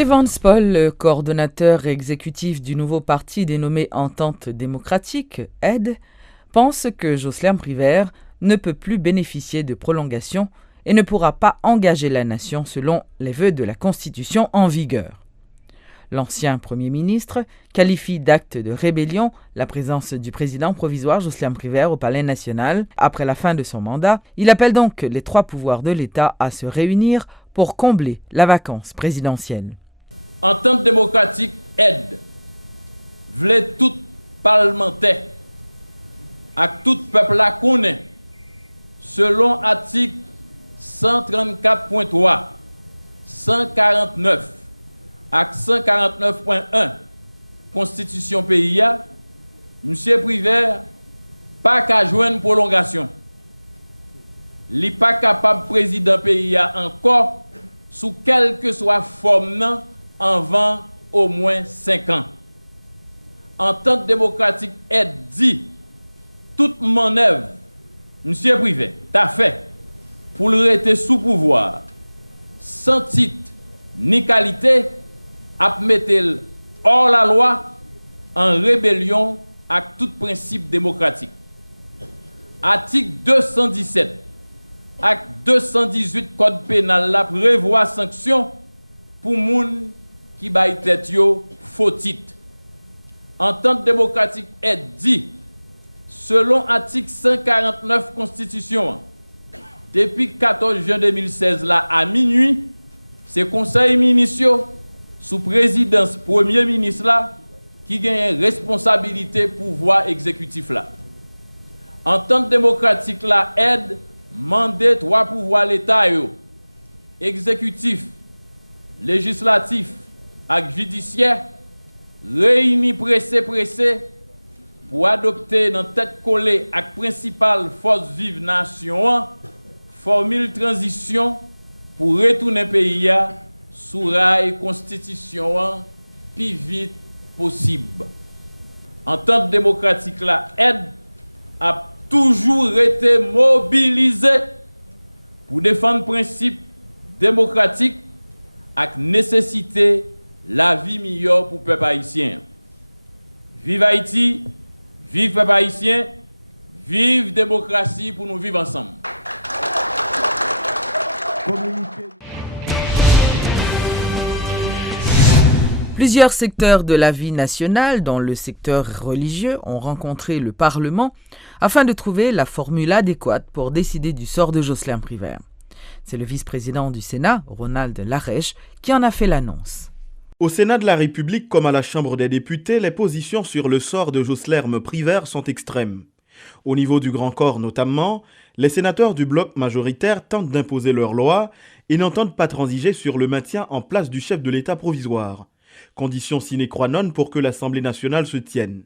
Evans Paul, le coordonnateur exécutif du nouveau parti dénommé Entente démocratique, AIDE, pense que Jocelyn Privert ne peut plus bénéficier de prolongation et ne pourra pas engager la nation selon les vœux de la Constitution en vigueur. L'ancien Premier ministre qualifie d'acte de rébellion la présence du président provisoire Jocelyn Privert au Palais national après la fin de son mandat. Il appelle donc les trois pouvoirs de l'État à se réunir pour combler la vacance présidentielle. Entente démocratique aide, voulait tout parlementaire, à tout peuple la connaît, selon article 134.3, 149, acte 149.1, Constitution pays, M. Privert pas qu'à joindre une prolongation. Il n'est pas capable président pays encore sous quelle que soit forme avant au moins 5 ans. Entente démocratique est dit toute manœuvre M. Privert t'a fait pour le rester sous pouvoir sans titre ni qualité à mettre hors la loi en rébellion avec tout principe démocratique. Article 217 acte 218 code pénal la prévoit sanction pour moun qui baille tête yo faux titre. Entente démocratique est dit selon article 149 Constitution depuis 14 juin 2016 là à minuit c'est conseil municipal sous présidence premier ministre là qui gagne responsabilité pouvoir exécutif là. Entente démocratique là aide mandé trois pouvoirs l'État exécutif, législatif et judiciaire réunis pressé pour adopter dans tête collée avec principale force vive nation formule transition pour retourner pays sous rail constitution plus vite possible. Entente démocratique la aide à toujours été mobilisé pour défendre principe démocratique avec nécessité la vie meilleure pour le peuple haïtien. Vive Haïti, vive peuple haïtien, vive démocratie pour nous vivre ensemble. Plusieurs secteurs de la vie nationale, dont le secteur religieux, ont rencontré le Parlement afin de trouver la formule adéquate pour décider du sort de Jocelyn Privert. C'est le vice-président du Sénat, Ronald Larèche, qui en a fait l'annonce. Au Sénat de la République comme à la Chambre des députés, les positions sur le sort de Jocelyn Privert sont extrêmes. Au niveau du Grand Corps notamment, les sénateurs du bloc majoritaire tentent d'imposer leur loi et n'entendent pas transiger sur le maintien en place du chef de l'État provisoire. Condition sine qua non pour que l'Assemblée nationale se tienne.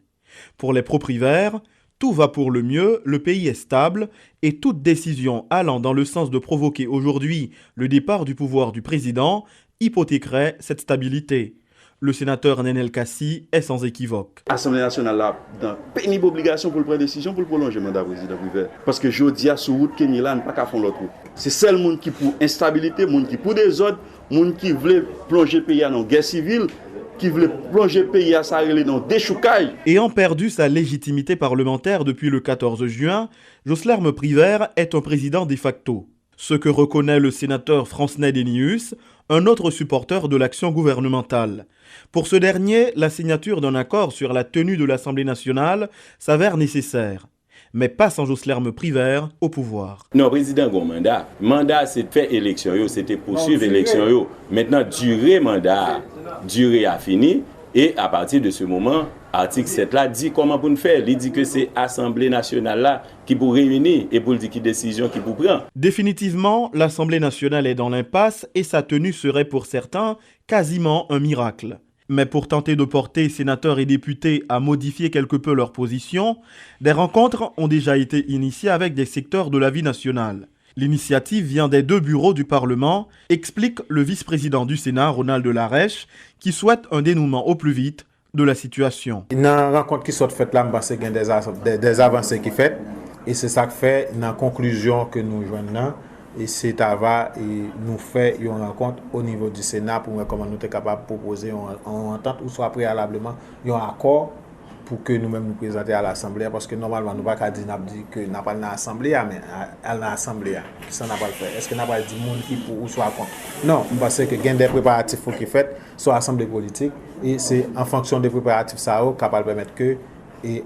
Pour les pro-Privert, tout va pour le mieux, le pays est stable et toute décision allant dans le sens de provoquer aujourd'hui le départ du pouvoir du président hypothéquerait cette stabilité. Le sénateur Nenel Kassi est sans équivoque. L'Assemblée nationale a dans pénible obligation pour prendre décision pour le prolonger le mandat du président Privert. Parce que je dis à ce route qu'il n'y a pas qu'à faire l'autre route. C'est seul monde qui pour instabilité, monde qui pour des ordres, monde qui veut plonger le pays dans une guerre civile, qui voulait plonger le pays à s'arrêter dans des choucailles. Ayant perdu sa légitimité parlementaire depuis le 14 juin, Jocelyn Privert est un président de facto. Ce que reconnaît le sénateur Francenet Denius, un autre supporter de l'action gouvernementale. Pour ce dernier, la signature d'un accord sur la tenue de l'Assemblée nationale s'avère nécessaire. Mais pas sans Jocelyn Privert au pouvoir. Non, président a un mandat. Mandat, c'est faire élection, c'était poursuivre l'élection. Maintenant, durée a fini. Et à partir de ce moment, article 7 là dit comment pour nous faire. Il dit que c'est l'Assemblée nationale là qui pour réunir et pour dire qui décision qui pour prendre. Définitivement, l'Assemblée nationale est dans l'impasse et sa tenue serait pour certains quasiment un miracle. Mais pour tenter de porter sénateurs et députés à modifier quelque peu leur position, des rencontres ont déjà été initiées avec des secteurs de la vie nationale. L'initiative vient des 2 bureaux du Parlement, explique le vice-président du Sénat, Ronald Larèche, qui souhaite un dénouement au plus vite de la situation. Il y a une rencontre qui soit faite là, parce qu'il y a des avancées qui sont faites. Et c'est ça qui fait, dans la conclusion que nous joignons, et c'est va et nous fait une rencontre au niveau du Sénat pour voir comment nous sommes capables de proposer une entente ou soit préalablement un accord pour que nous-mêmes nous présenter à l'Assemblée, parce que normalement nous ne pouvons pas dire que nous n'avons pas l'Assemblée, mais à l'Assemblée, ça n'a pas le faire. Est-ce que nous n'avons pas dit monde qui pour ou soit contre? Non, parce que il y a des préparatifs qui sont faits sur l'Assemblée politique, et c'est en fonction des préparatifs ça capable de permettre que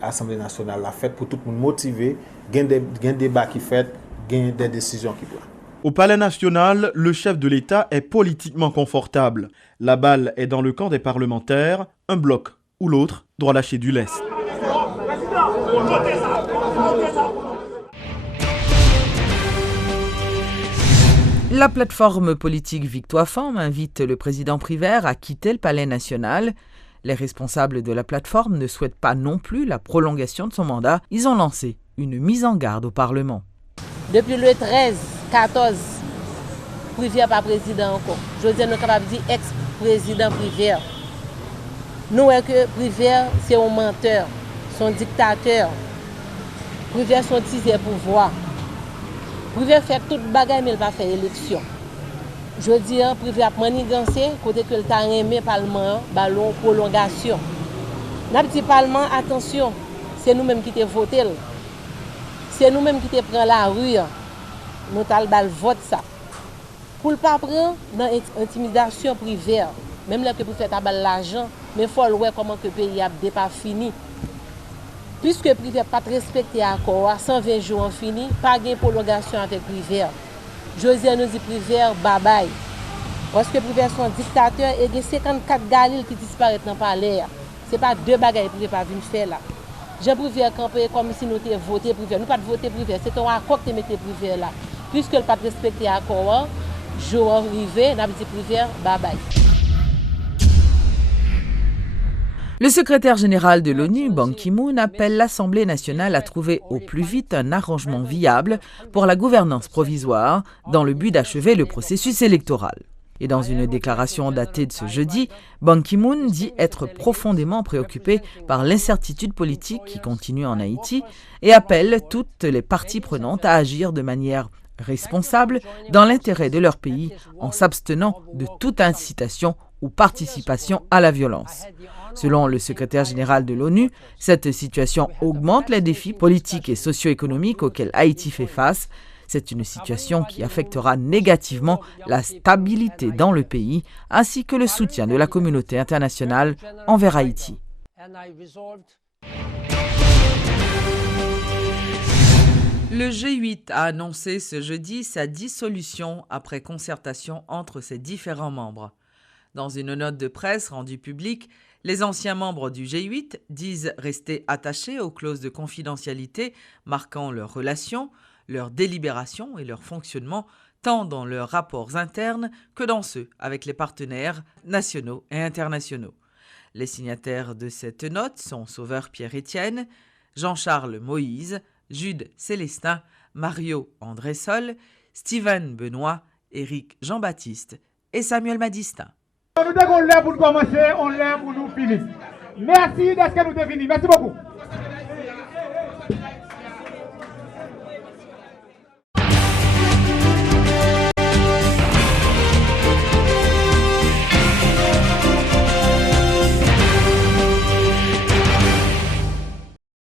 l'Assemblée nationale l'a fait pour tout le monde motivé, il y a des débats qui sont faits, il y a des décisions qui prennent. Au Palais national, le chef de l'État est politiquement confortable. La balle est dans le camp des parlementaires, un bloc ou l'autre doit lâcher du lest. La plateforme politique Victoire Femmes invite le président Privert à quitter le Palais national. Les responsables de la plateforme ne souhaitent pas non plus la prolongation de son mandat. Ils ont lancé une mise en garde au Parlement. Depuis le 13-14, Privert pas président encore. Je dis nous capable de dire ex-président Privert. Nous voyons que Privert c'est un menteur, son dictateur. Privert son tisé pouvoir. Privert fait toute bagaille mais il va faire élection. Je dis Privert manigancé côté que le t'a aimé parlement ballon prolongation. N'a petit parlement attention, c'est nous-mêmes qui te voté. C'est nous-mêmes qui te prend la rue. Nous t'al bal vote ça. Pour le pas prendre dans intimidation Privert. Même là que pour faire l'argent, mais il faut voir comment que le pays a pas fini. Puisque Privert n'a pas respecté l'accord, 120 jours en fini, pas de prolongation avec Privert. José nous dit Privert, bye bye. Parce que Privert sont dictateur et il y a 54 galils qui disparaissent dans le palais. Ce n'est pas deux bagailles Privert pas venir faire là. Jean Privert campé comme si nous avions voté Privert. Nous pas voté Privert, c'est un accord qui mettait Privert là. Puisque il n'a pas respecté l'accord, jour arrivé, nous avons dit Privert, bye bye. Le secrétaire général de l'ONU, Ban Ki-moon, appelle l'Assemblée nationale à trouver au plus vite un arrangement viable pour la gouvernance provisoire dans le but d'achever le processus électoral. Et dans une déclaration datée de ce jeudi, Ban Ki-moon dit être profondément préoccupé par l'incertitude politique qui continue en Haïti et appelle toutes les parties prenantes à agir de manière responsable dans l'intérêt de leur pays en s'abstenant de toute incitation ou participation à la violence. Selon le secrétaire général de l'ONU, cette situation augmente les défis politiques et socio-économiques auxquels Haïti fait face. C'est une situation qui affectera négativement la stabilité dans le pays ainsi que le soutien de la communauté internationale envers Haïti. Le G8 a annoncé ce jeudi sa dissolution après concertation entre ses différents membres. Dans une note de presse rendue publique, les anciens membres du G8 disent rester attachés aux clauses de confidentialité marquant leurs relations, leurs délibérations et leur fonctionnement, tant dans leurs rapports internes que dans ceux avec les partenaires nationaux et internationaux. Les signataires de cette note sont Sauveur Pierre-Étienne, Jean-Charles Moïse, Jude Célestin, Mario André-Sol, Steven Benoît, Éric Jean-Baptiste et Samuel Madistin. Nous avons l'air pour commencer, on l'air pour nous finir. Merci d'être que nous devenus. Merci beaucoup.